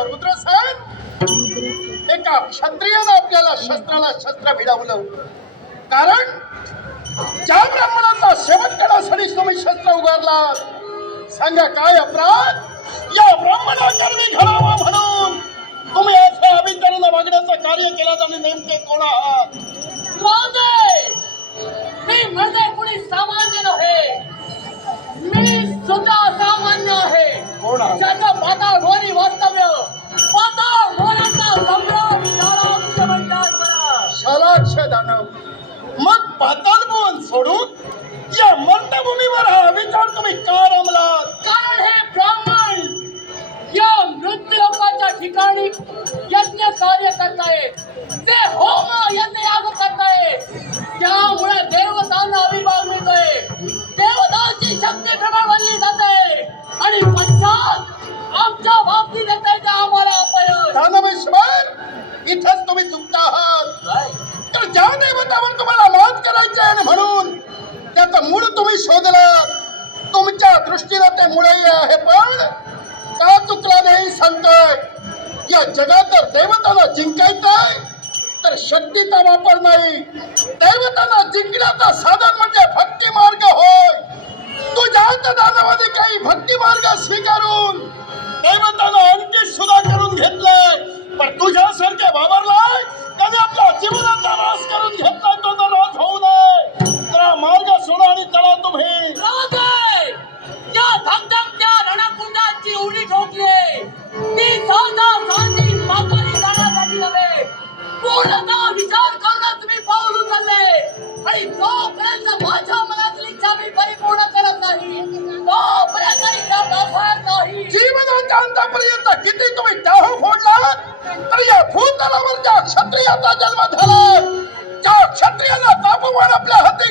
राजा रुद्रसेन एका क्षत्रियानं आपल्याला शस्त्राला शस्त्र भिडावलं. कारण ज्या ब्राह्मणाचा सेवन करण्यासाठी तुम्ही शस्त्र उभारला सांगा काय अपराध? या ब्राह्मणाकरवी घडावा म्हणून तुम्ही असं अभिकरण मागण्याचं कार्य केलं आणि नेमके कोण आहात? मी म्हणजे कुणी सामान्य नव्हे. मी सुद्धा सामान्य आहे? ज्याचं पाताळभोरी वास्तव्य पाताळभोराचा शालाक्ष दानव मग पाताळभुवन सोडून या मर्तभूमीवर हा विचार तुम्ही का रमलात तुम्ही शोधलं. तुमच्या दृष्टीला ते मुळे आहे पण का चुकला नाही सांगतोय? या जगात जर दैवताला जिंकायचंय तर शक्तीचा वापर नाही. दैवताला जिंकण्याचं साधन म्हणजे भक्ती मार्ग होय तुझ्या दानामध्ये काही भक्ती मार्ग स्वीकारून. दैवताला आणखी सुद्धा करून घेतलाय. पण तुझ्यासारखे वावरलाय जीवनाच्या अंतापर्यंत किती तुम्ही दाह फोडला? तर या भूतलावर ज्या क्षत्रियाचा जन्म झाला. ज्या क्षत्रियाला तापमान आपल्या हाती